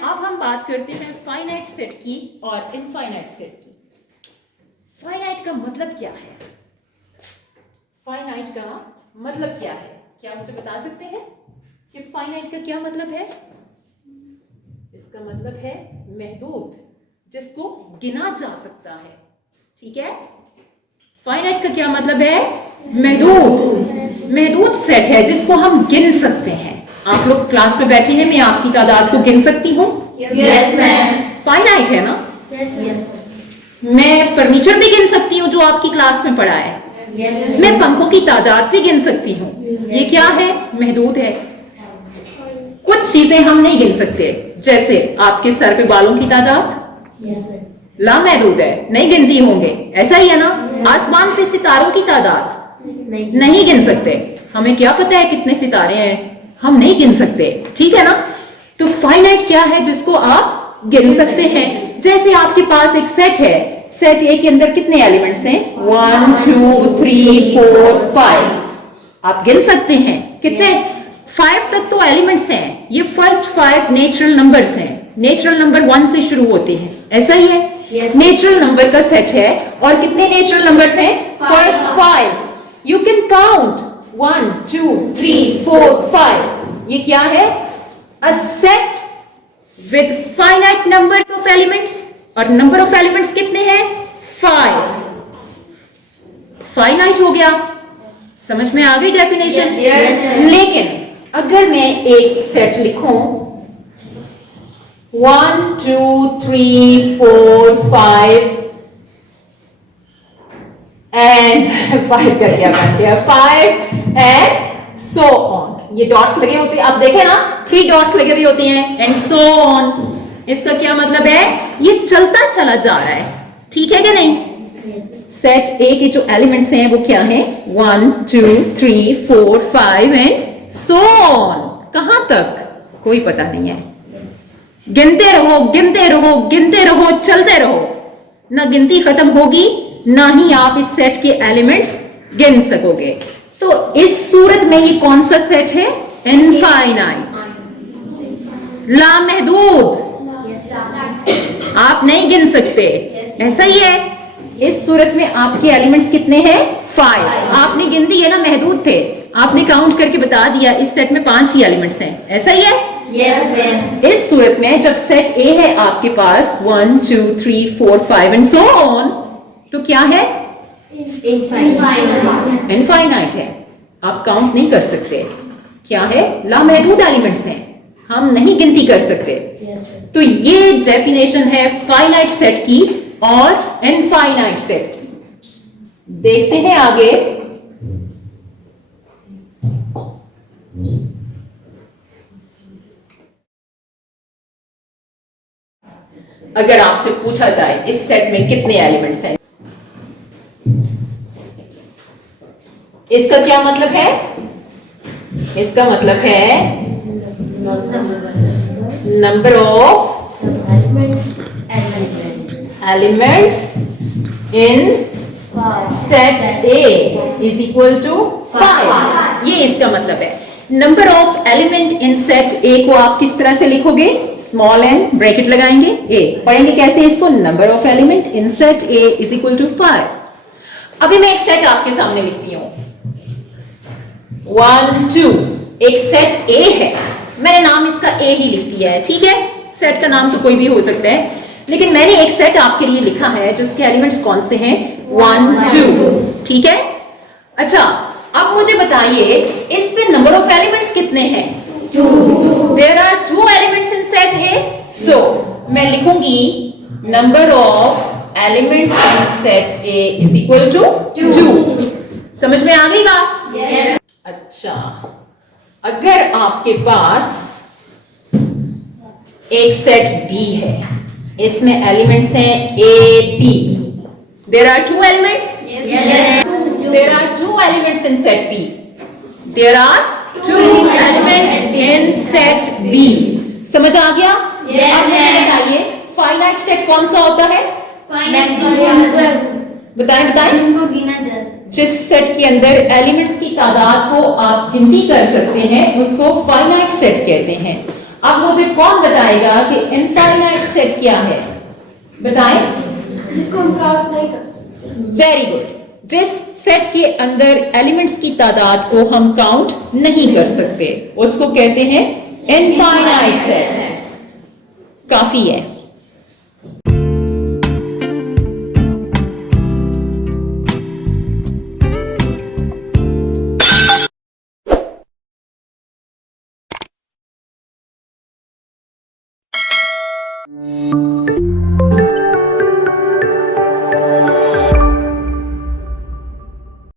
अब हम बात करते हैं फाइनाइट सेट की और इनफाइनाइट सेट की। फाइनाइट का मतलब क्या है? फाइनाइट का मतलब क्या है? क्या मुझे बता सकते हैं कि फाइनाइट का क्या मतलब है? इसका मतलब है महदूद, जिसको गिना जा सकता है। ठीक है, फाइनाइट का क्या मतलब है? महदूद। महदूद सेट है जिसको हम गिन सकते हैं। आप लोग क्लास में बैठे हैं, मैं आपकी तादाद को गिन सकती हूँ। Yes ma'am. फाइनाइट है ना? यस। मैं फर्नीचर भी गिन सकती हूँ जो आपकी क्लास में पड़ा है। यस। मैं पंखों की तादाद भी गिन सकती हूँ। ये क्या है? महदूद है। कुछ चीजें हम नहीं गिन सकते, जैसे आपके सर पे बालों की तादाद लामहदूद है, नहीं गिनती होंगे, ऐसा ही है ना? आसमान पे सितारों की तादाद नहीं गिन सकते। हमें क्या पता है कितने सितारे हैं? हम नहीं गिन सकते। ठीक है ना? तो फाइनाइट क्या है जिसको आप गिन सकते हैं? जैसे आपके पास एक सेट है, सेट ए के अंदर कितने एलिमेंट्स हैं? 1 2 3 4 5। आप गिन सकते हैं कितने? 5 तक तो एलिमेंट्स हैं। ये फर्स्ट 5 नेचुरल नंबर्स हैं। नेचुरल नंबर 1 से शुरू होते हैं, ऐसा ही है? नेचुरल नंबर का सेट है। और कितने नेचुरल नंबर्स हैं? फर्स्ट 5। You can count 1 2 3 4 5। ये क्या है? A set with finite numbers of elements. और नंबर ऑफ एलिमेंट्स कितने हैं? 5। फाइनाइट हो गया। समझ में आ गई डेफिनेशन? लेकिन अगर मैं एक सेट लिखूं 1 2 3 4 5 एंड 5 कर दिया, बन गया 5 एंड सो ऑन। ये डॉट्स लगे होते हैं, आप देखें ना, 3 डॉट्स लगे हुए होती हैं, एंड सो ऑन। इसका क्या मतलब है? ये चलता चला जा रहा है। ठीक है क्या नहीं? सेट ए के जो एलिमेंट्स हैं वो क्या हैं? 1 2 3 4 5 एंड सो ऑन। कहां तक कोई पता नहीं है। गिनते रहो, गिनते रहो, गिनते रहो, चलते रहो। ना गिनती खत्म होगी, ना ही आप इस सेट के एलिमेंट्स गिन सकोगे। तो इस सूरत में ये कौन सा सेट है? इनफाइनाइट, लामहदूद। आप नहीं गिन सकते, ऐसा ही है। इस सूरत में आपके एलिमेंट्स कितने हैं? 5। आपने गिन दिए ना, महदूद थे, आपने काउंट करके बता दिया इस सेट में 5 ही एलिमेंट्स हैं, ऐसा ही है? इस सूरत में जब सेट ए है आपके पास 1 2 3 4 5 एंड सो ऑन, तो क्या है? इनफाइनाइट है। आप काउंट नहीं कर सकते। क्या है? लामहदूद एलिमेंट्स हैं, हम नहीं गिनती कर सकते। तो ये डेफिनेशन है फाइनाइट सेट की और इनफाइनाइट सेट की। देखते हैं आगे। अगर आपसे पूछा जाए इस सेट में कितने एलिमेंट्स हैं, इसका क्या मतलब है? इसका मतलब है number of elements in set A is equal to 5। ये इसका मतलब है। Number of element in set A को आप किस तरह से लिखोगे? स्मॉल एन ब्रैकेट लगाएंगे, ए। पढ़ेंगे कैसे इसको? Number of element in set A is equal to 5। अभी मैं एक सेट आपके सामने लिखती हूं 1 2। एक सेट ए है, मैंने नाम इसका ए ही लिख दिया है। ठीक है, सेट का नाम तो कोई भी हो सकता है, लेकिन मैंने एक सेट आपके लिए लिखा है जिसके एलिमेंट्स कौन से हैं? 1 2। ठीक है, अच्छा अब मुझे बताइए इस पे नंबर ऑफ एलिमेंट्स कितने हैं? 2। There are 2 elements in set A, सो मैं लिखूंगी number of elements in set A is equal to 2। समझ में आ गई बात? अच्छा, अगर आपके पास एक सेट बी है, इसमें एलिमेंट्स हैं A B. There are 2 elements? There are 2 elements in set B. There are 2 elements in set B. समझ आ गया? अब मुझे बताइए फाइनाइट सेट कौन सा होता है? बताएं। जिस सेट के अंदर एलिमेंट्स की तादाद को आप गिनती कर सकते हैं उसको फाइनाइट सेट कहते हैं। अब मुझे कौन बताएगा कि इनफाइनाइट सेट क्या है? बताएं। जिसको हम काउंट नहीं कर सकते। Very good. जिस सेट के अंदर एलिमेंट्स की तादाद को हम काउंट नहीं कर सकते उसको कहते हैं इनफाइनाइट सेट। काफी है।